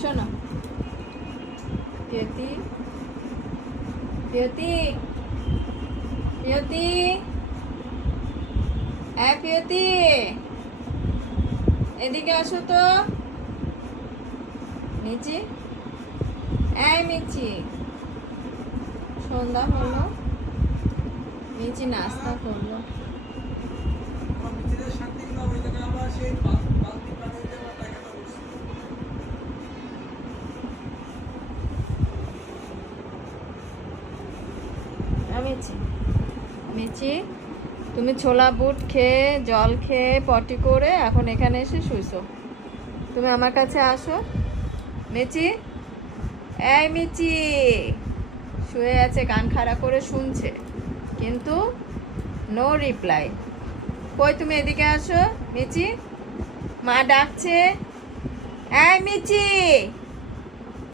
শোনো পিয়তি, পিয়তি, পিয়তি, পিয়তি, এদিকে আসো তো। মিচি, মিচি, সন্ধ্যা হলো, মিচি নাস্তা করলো। মিচি, মিচি, তুমি ছোলা বুট খেয়ে জল খেয়ে পটি করে এখন এখানে এসে শুইছো। তুমি আমার কাছে আসো। মিচি, মিচি শুয়ে আছে, কান খাড়া করে শুনছে, কিন্তু নো রিপ্লাই। কই তুমি এদিকে আসো মিচি, মা ডাকছে। মিচি।